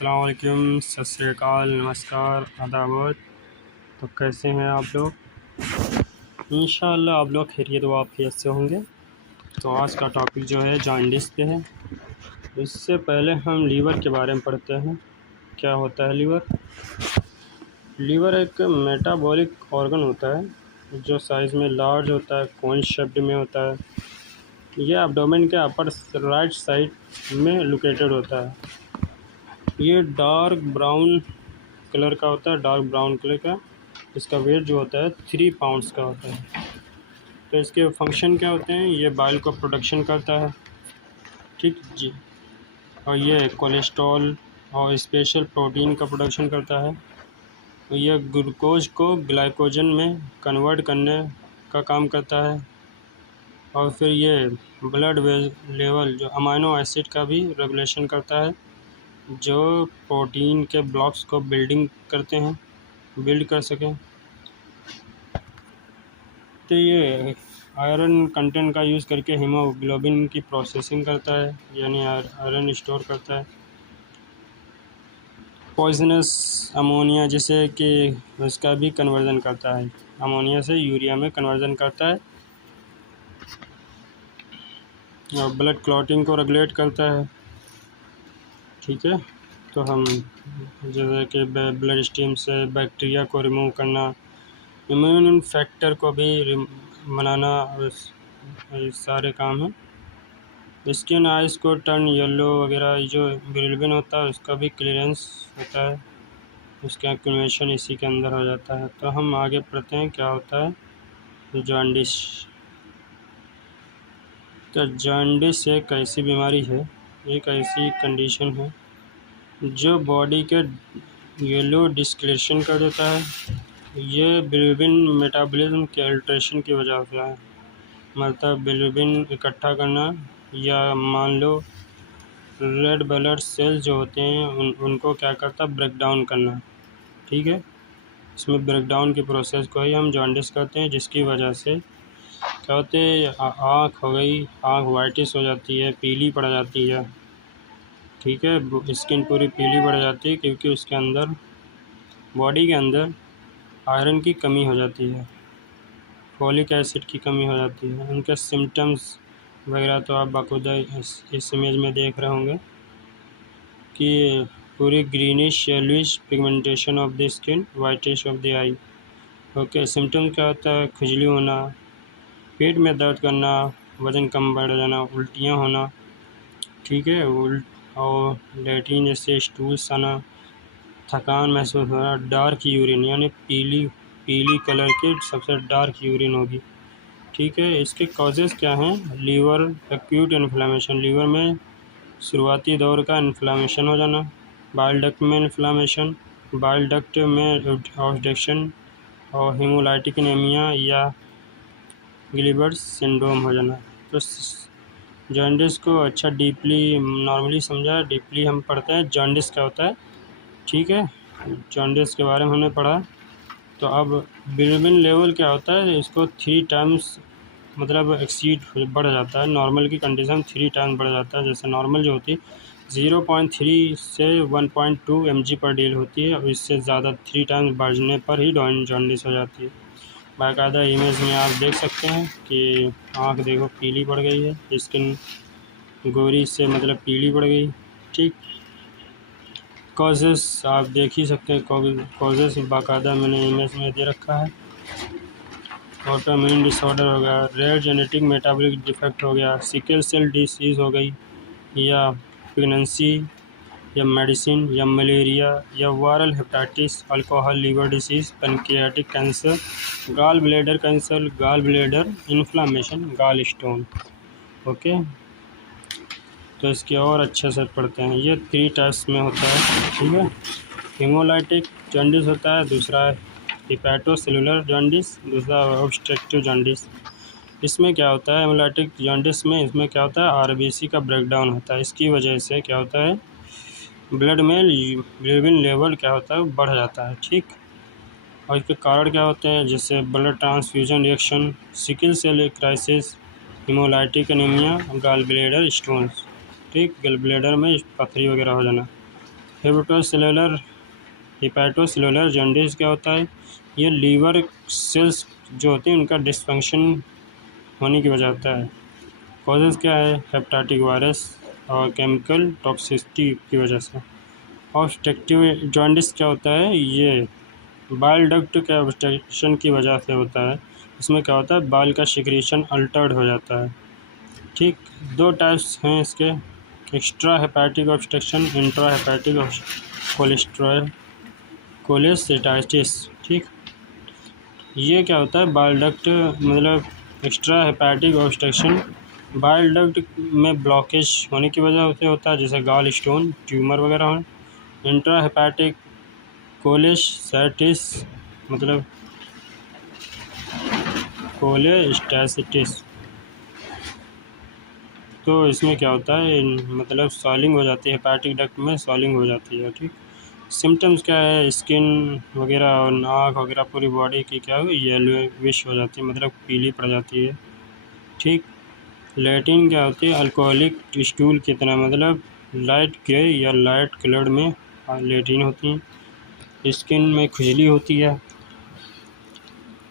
अस्सलाम वालेकुम, सत श्री अकाल, नमस्कार, आदाब। तो कैसे हैं आप लोग? इंशाअल्लाह आप लोग खैरियत व आफियत से होंगे। तो आज का टॉपिक जो है जॉन्डिस पे है। इससे पहले हम लीवर के बारे में पढ़ते हैं। क्या होता है लीवर? लीवर एक मेटाबॉलिक ऑर्गन होता है जो साइज़ में लार्ज होता है, कोन शेप्ड में होता है। यह एब्डोमेन के अपर राइट साइड में लोकेटेड होता है। ये डार्क ब्राउन कलर का होता है, डार्क ब्राउन कलर का। इसका वेट जो होता है 3 पाउंड्स का होता है। तो इसके फंक्शन क्या होते हैं? ये बाइल को प्रोडक्शन करता है, ठीक जी। और ये कोलेस्ट्रॉल और स्पेशल प्रोटीन का प्रोडक्शन करता है। यह ग्लूकोज को ग्लाइकोजन में कन्वर्ट करने का काम करता है। और फिर ये ब्लड लेवल जो अमाइनो एसिड का भी रेगुलेशन करता है, जो प्रोटीन के ब्लॉक्स को बिल्ड कर सकें। तो ये आयरन कंटेंट का यूज़ करके हीमोग्लोबिन की प्रोसेसिंग करता है, यानी आयरन स्टोर करता है। पॉइजनस अमोनिया जिसे कि उसका भी कन्वर्जन करता है, अमोनिया से यूरिया में कन्वर्जन करता है। और ब्लड क्लॉटिंग को रेगुलेट करता है, ठीक है। तो हम जैसे कि ब्लड स्ट्रीम से बैक्टीरिया को रिमूव करना, इम्यून फैक्टर को भी बनाना, ये सारे काम हैं। स्किन आइज़ को टर्न येलो वगैरह, जो बिलिरुबिन होता है उसका भी क्लियरेंस होता है, उसका एक्यूमुलेशन इसी के अंदर हो जाता है। तो हम आगे पढ़ते हैं क्या होता है जॉन्डिस। तो जॉन्डिस एक ऐसी बीमारी है, एक ऐसी कंडीशन है जो बॉडी के येलो डिस्कलरेशन कर देता है। ये बिलिरुबिन मेटाबॉलिज्म के अल्ट्रेशन की वजह से है। मतलब बिलिरुबिन इकट्ठा करना, या मान लो रेड ब्लड सेल्स जो होते हैं उनको क्या करता है, ब्रेक डाउन करना, ठीक है। इसमें ब्रेक डाउन की प्रोसेस को ही हम जॉन्डिस करते हैं, जिसकी वजह से क्या होते हैं, आँख हो गई, आँख वाइटिश हो जाती है, पीली पड़ जाती है, ठीक है। स्किन पूरी पीली पड़ जाती है क्योंकि उसके अंदर बॉडी के अंदर आयरन की कमी हो जाती है, फॉलिक एसिड की कमी हो जाती है। उनके सिम्टम्स वगैरह तो आप बाखुदा इस इमेज में देख रहे होंगे कि पूरी greenish yellowish pigmentation of the skin, whitish of the I. Okay, symptom क्या होता है? खुजली होना, पेट में दर्द करना, वज़न कम बढ़ जाना, उल्टियाँ होना, ठीक है, और लेट्रिन जैसे स्टूल्स आना, थकान महसूस होना, डार्क यूरिन यानी पीली कलर की सबसे डार्क यूरिन होगी, ठीक है। इसके कॉजेज़ क्या हैं? लीवर एक्यूट इन्फ्लामेशन, लीवर में शुरुआती दौर का इन्फ्लामेशन हो जाना, बाइल डक्ट में इन्फ्लामेशन, बाइल डक्ट में ऑब्स्ट्रक्शन, और हीमोलाइटिक एनीमिया या गिलबर्ट्स सिंड्रोम हो जाना। तो जॉन्डिस को अच्छा डीपली नॉर्मली समझा, डीपली हम पढ़ते हैं जॉन्डिस क्या होता है, ठीक है। जॉन्डिस के बारे में हमने पढ़ा। तो अब बिलिरुबिन लेवल क्या होता है? इसको 3 टाइम्स मतलब एक्सीड बढ़ जाता है, नॉर्मल की कंडीशन 3 टाइम्स बढ़ जाता है। जैसे नॉर्मल जो होती है 0.3 से 1.2 mg/dl होती है, और इससे ज़्यादा 3 टाइम्स बढ़ने पर ही जॉन्डिस हो जाती है। बाकायदा इमेज में आप देख सकते हैं कि आँख देखो पीली पड़ गई है, स्किन गोरी से मतलब पीली पड़ गई, ठीक। कॉजेस आप देख ही सकते हैं, कॉजेस बाकायदा मैंने इमेज में दे रखा है। ऑटोइम्यून डिसऑर्डर हो गया, रेयर जेनेटिक मेटाबॉलिक डिफेक्ट हो गया, सिकल सेल डिसीज़ हो गई, या प्रेगनेंसी, या मेडिसिन, या मलेरिया, या viral hepatitis, alcohol liver disease, pancreatic cancer, gall bladder cancer, gall bladder inflammation, gall stone. Okay, तो इसके और अच्छे से पढ़ते हैं। ये 3 टाइप्स में होता है, ठीक है। हीमोलाइटिक जॉन्डिस होता है, दूसरा हिपैटोसेलुलर जॉन्डिस, दूसरा ऑब्स्ट्रक्टिव जॉन्डिस। इसमें क्या होता है? हीमोलाइटिक जॉन्डिस में इसमें क्या होता है? आरबीसी का ब्रेकडाउन होता है। इसकी वजह से क्या होता है? ब्लड में बिलिरुबिन लेवल क्या होता है? बढ़ जाता है, ठीक। और इसके कारण क्या होते हैं? जैसे blood transfusion reaction, sickle cell crisis, haemolytic anaemia, gall bladder stones, ठीक, गल ब्लैडर में पथरी वगैरह हो जाना। हेपेटोसेलुलर जॉन्डिस क्या होता है? ये लीवर सेल्स जो होती हैं उनका डिसफंक्शन होने की वजह होता है। कॉजेज़ क्या है? हेपेटाइटिक वायरस और केमिकल टॉक्सिसिटी की वजह से। ऑब्स्ट्रक्टिव जॉन्डिस क्या होता है? ये बाइल डक्ट के ऑब्स्ट्रक्शन की वजह से होता है। इसमें क्या होता है? बाल का सिक्रीशन अल्टर्ड हो जाता है। ठीक, 2 टाइप्स हैं इसके, extra hepatic obstruction, intra hepatic cholestasis. ठीक, ये क्या होता है? बाइल डक्ट मतलब extra hepatic obstruction bile duct में ब्लॉकेज होने की वजह से होता है, जैसे गॉल स्टोन, ट्यूमर वगैरह हो। इंट्रा हेपेटिक कोलेस्टाइटिस मतलब कोलेस्टाइटिस, तो इसमें क्या होता है? मतलब सॉलिंग हो जाती है, हेपेटिक डक्ट में सॉलिंग हो जाती है। ठीक, सिम्टम्स क्या है? स्किन वगैरह और नाक वगैरह पूरी बॉडी की क्या हो, येलोविश हो जाती है, मतलब पीली पड़ जाती है। ठीक, लैटिन क्या होती है? अल्कोहलिक स्टूल की तरह, मतलब लाइट ग्रे या लाइट कलर्ड में लैटिन होती हैं। स्किन में खुजली होती है,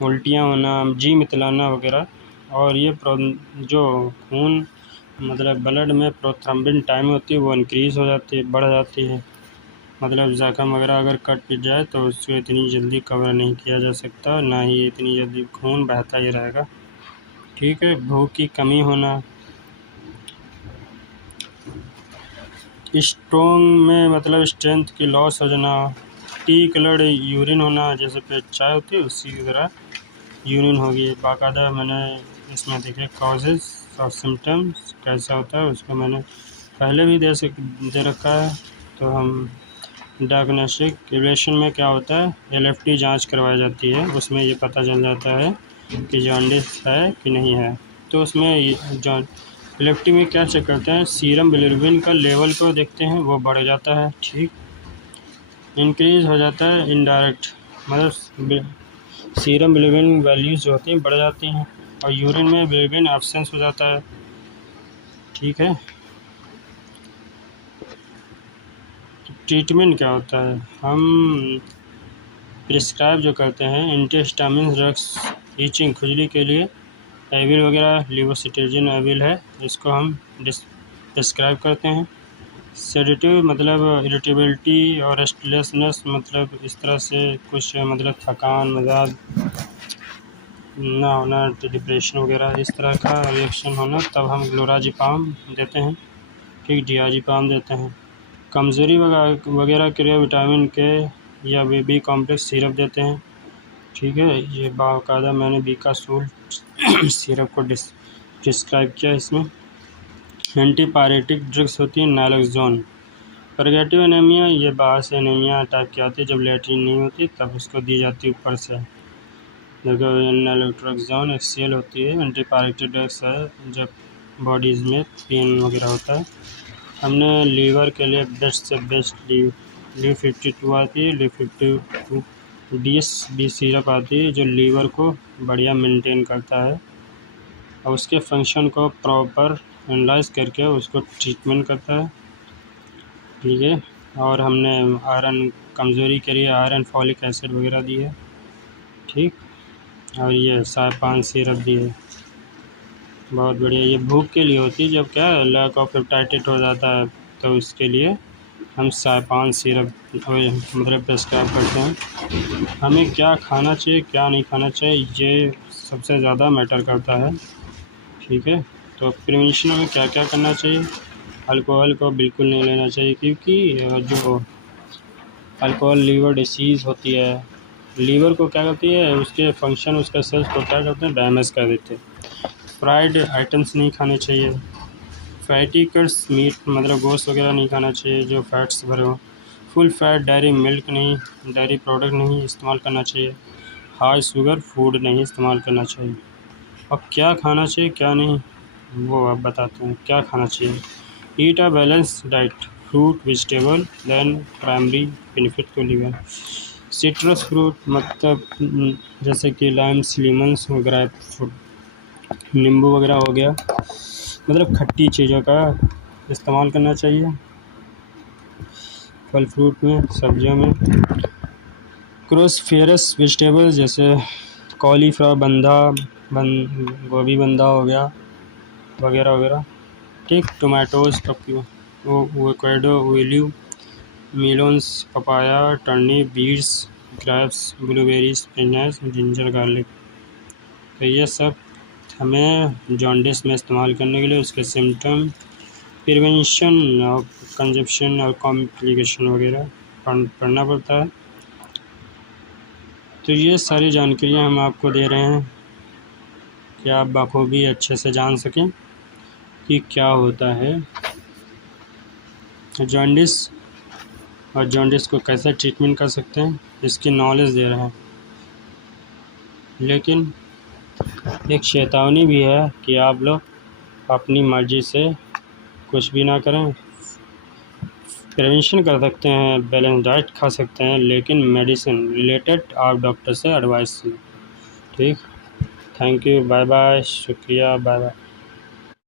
उल्टियाँ होना, जी मितलाना वगैरह। और ये जो खून मतलब ब्लड में प्रोथ्रम्बिन टाइम होती है वो इंक्रीज़ हो जाती है, बढ़ जाती है। मतलब ज़ख्म वगैरह अगर कट पिट जाए तो उसको इतनी जल्दी कवर नहीं किया जा सकता, ना ही इतनी जल्दी खून बहता ही रहेगा। ठीक है, भूख की कमी होना, स्ट्रोंग में मतलब स्ट्रेंथ की लॉस हो जाना, टी कलर्ड यूरिन होना, जैसे पे चाय होती है उसी की तरह यूरिन होगी। बाकायदा मैंने इसमें देखे कॉजेज़ और सिम्टम्स कैसा होता है उसको मैंने पहले भी दे रखा है। तो हम डायग्नोस्टिक इवैल्यूएशन में क्या होता है? एलएफटी जांच करवाई जाती है, उसमें ये पता चल जाता है कि जॉन्डिस है कि नहीं है। तो उसमें एलएफटी में क्या चेक करते हैं? सीरम बिलिरुबिन का लेवल को देखते हैं, वो बढ़ जाता है। ठीक, इंक्रीज़ हो जाता है इनडायरेक्ट, मतलब सीरम बिलिरुबिन वैल्यूज़ जो होती हैं बढ़ जाती हैं, और यूरिन में बिलिरुबिन एब्सेंस हो जाता है। ठीक है, ट्रीटमेंट क्या होता है? हम प्रिस्क्राइब जो करते हैं एंटीहिस्टामिन ड्रग्स, ईचिंग खुजली के लिए एविल वगैरह, लिवोसिट्रेजिन एविल है, इसको हम प्रिस्क्राइब करते हैं। सेडेटिव मतलब इरिटेबिलिटी और रेस्टलेसनेस, मतलब इस तरह से कुछ मतलब थकान, मिजाज ना होना, डिप्रेशन वगैरह इस तरह का रिएक्शन होना, तब हम ग्लोराजिपाम देते हैं। ठीक, डियाजिपाम देते हैं। कमज़ोरी वगैरह के लिए विटामिन के या बी कॉम्प्लेक्स सिरप देते हैं। ठीक है, ये बाकायदा मैंने बीकासूल सिरप को प्रिस्क्राइब किया। इसमें एंटीपायरेटिक ड्रग्स होती हैं, नालोक्सोन। परगेटिव एनीमिया, ये बाहर से एनीमिया टाइप की आती है, जब लैट्रिन नहीं होती तब उसको दी जाती है ऊपर से। देखो नालोक्सोन एक्सेल होती है, एंटीपायरेटिक ड्रग्स है जब बॉडीज़ में पेन वगैरह होता है। हमने लीवर के लिए बेस्ट से बेस्ट लीव 52 आती है, लीव 52 DSB सिरप आती है जो लीवर को बढ़िया मेंटेन करता है और उसके फंक्शन को प्रॉपर एनालाइज करके उसको ट्रीटमेंट करता है। ठीक है, और हमने आयरन कमज़ोरी के लिए आयरन फॉलिक एसिड वगैरह दी है। ठीक, और ये साइपान सिरप दी है, बहुत बढ़िया। ये भूख के लिए होती है, जब क्या लैक ऑफ एपेटाइट हो जाता है तो उसके लिए हम साइपान सिरप मतलब प्रिस्क्राइब करते हैं। हमें क्या खाना चाहिए क्या नहीं खाना चाहिए ये सबसे ज़्यादा मैटर करता है। ठीक है, तो प्रिवेंशन में क्या क्या करना चाहिए? अल्कोहल को बिल्कुल नहीं लेना चाहिए, क्योंकि जो अल्कोहल लीवर डिसीज़ होती है, लीवर को क्या करती है, उसके फंक्शन उसका सेल्स को क्या करते हैं, डैमेज कर देते हैं। फ्राइड आइटम्स नहीं खाने चाहिए। फैटी कट्स मीट मतलब गोश्त वगैरह नहीं खाना चाहिए जो फैट्स भरे हो। फुल फैट डेयरी मिल्क नहीं, डेयरी प्रोडक्ट नहीं इस्तेमाल करना चाहिए। हाई शुगर फूड नहीं इस्तेमाल करना चाहिए। और क्या खाना चाहिए क्या नहीं वो अब बताते हैं क्या खाना चाहिए। Eat a balance diet, fruit vegetable then primary benefit to liver. Citrus fruit मतलब जैसे कि लाइम्स, लीमन्स वगैरह, नींबू वगैरह हो गया, मतलब खट्टी चीज़ों का इस्तेमाल करना चाहिए। फल फ्रूट में, सब्जियों में। क्रूसीफेरस वेजिटेबल्स जैसे कॉलीफ्लावर, गोभी बंधा हो गया, वगैरह वगैरह। ठीक, tomatoes, avocado, olive, melons, papaya, turnip, beets, grapes, blueberries, spinach, ginger, garlic. तो ये सब हमें जॉन्डिस में इस्तेमाल करने के लिए उसके सिम्टम, प्रिवेंशन और कंजप्शन और कॉम्प्लिकेशन वगैरह पढ़ना पड़ता है। तो ये सारी जानकारियाँ हम आपको दे रहे हैं कि आप बखूबी अच्छे से जान सकें कि क्या होता है जॉन्डिस और जॉन्डिस को कैसे ट्रीटमेंट कर सकते हैं, इसकी नॉलेज दे रहे हैं। लेकिन एक चेतावनी भी है कि आप लोग अपनी मर्ज़ी से कुछ भी ना करें। प्रिवेंशन कर सकते हैं, बैलेंस डाइट खा सकते हैं, लेकिन मेडिसिन रिलेटेड आप डॉक्टर से एडवाइस लें। ठीक, थैंक यू, बाय बाय, शुक्रिया, बाय बाय।